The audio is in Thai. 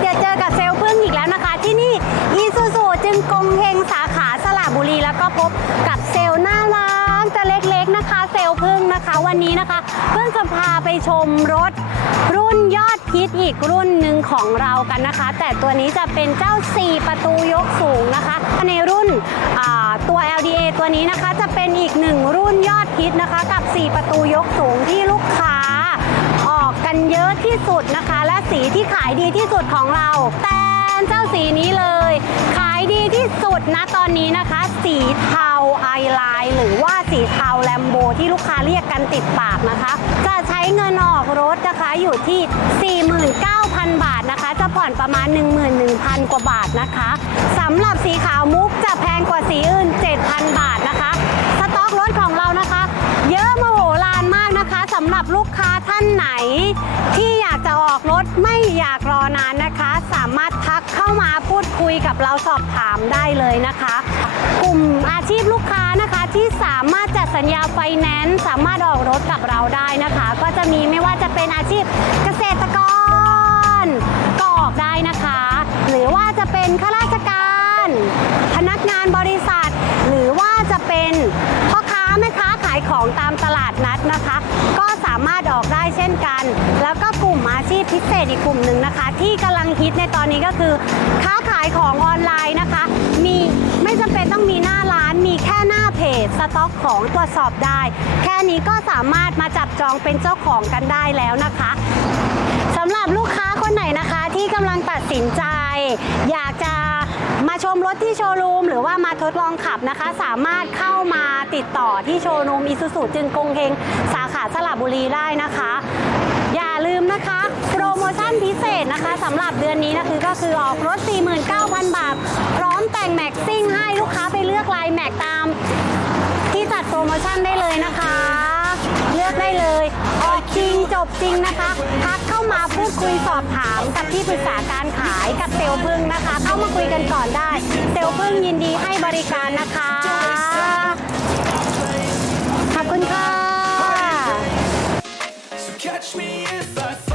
เดี๋ยวเจอกับเซลล์พึ่งอีกแล้วนะคะ ที่นี่อีซูซูจึงกงเฮงสาขาสระบุรีแล้วก็พบกับเซลหน้าร้านจะเล็กๆนะคะ เซลล์พึ่งนะคะวันนี้นะคะ เพื่งจะพาไปชมรถรุ่นยอดพิษอีกรุ่นหนึ่งของเรากันนะคะ แต่ตัวนี้จะเป็นเจ้า 4 ประตูยกสูงนะคะ ในรุ่นตัว LDA ตัวนี้นะคะจะเป็นอีกหนึ่งรุ่นยอดพิษนะคะ กับ 4 ประตูยกสูงที่ลูกค้าายดีที่สุดของเรา แต่เจ้าสีนี้เลย ขายดีที่สุดนะตอนนี้นะคะ สีเทาไอไลน์หรือว่าสีเทาแลมโบที่ลูกค้าเรียกกันติดปากนะคะ จะใช้เงินออกรถนะคะอยู่ที่ 49,000 บาทนะคะ จะผ่อนประมาณ 11,000 กว่าบาทนะคะสำหรับสีขาวมุกจะแพงกว่าสีอื่น 7,000 บาทนะคะ รับลูกค้าท่านไหน ที่อยากจะออกรถไม่อยากรอนานนะคะ สามารถทักเข้ามาพูดคุยกับเราสอบถามได้เลยนะคะ กลุ่มอาชีพลูกค้านะคะที่สามารถจัดสัญญาไฟแนนซ์สามารถออกรถกับเราได้นะคะ ก็จะมีไม่ว่าจะเป็นอาชีพเกษตรกรก็ออกได้นะคะ หรือว่าจะเป็นข้าราชการ พนักงานบริษัท หรือว่าจะเป็นพ่อค้าแม่ค้าขายของตามตลาดนัดนะ นกัน แล้วก็กลุ่มอาชีพพิเศษอีกกลุ่มหนึ่งนะคะ ที่กำลังฮิตในตอนนี้ก็คือ ค้าขายของออนไลน์นะคะ มีไม่จำเป็นต้องมีหน้าร้าน มีแค่หน้าเพจสต็อกของตรวจสอบได้ แค่นี้ก็สามารถมาจับจองเป็นเจ้าของกันได้แล้วนะคะสำหรับลูกค้าคนไหนนะคะที่กำลังตัดสินใจ อยากจะ ถที่โชว์รูมหรือว่ามาทดลองขับนะคะ สามารถเข้ามาติดต่อที่โชว์รูมอิซูซุจึงกงเฮงสาขาสระบุรีได้นะคะ อย่าลืมนะคะโปรโมชั่นพิเศษนะคะสำหรับเดือนนี้นะคือก็คือออกรถ 49,000 บาท พร้อมแต่งแม็กซิ่งให้ลูกค้าไปเลือกลายแม็กตาม ที่จัดโปรโมชั่นได้เลยนะคะ เลือกได้เลย ออกจริงจบจริงนะคะ ทักเข้ามาพูดคุยสอบามกับที่ปรึกษาการขายกับเซลพึ่งนะคะ เข้ามาคุยกันก่อนได้ เซลพึ่งยินดีให้บริการนะคะ ขอบคุณค่ะ So catch me if I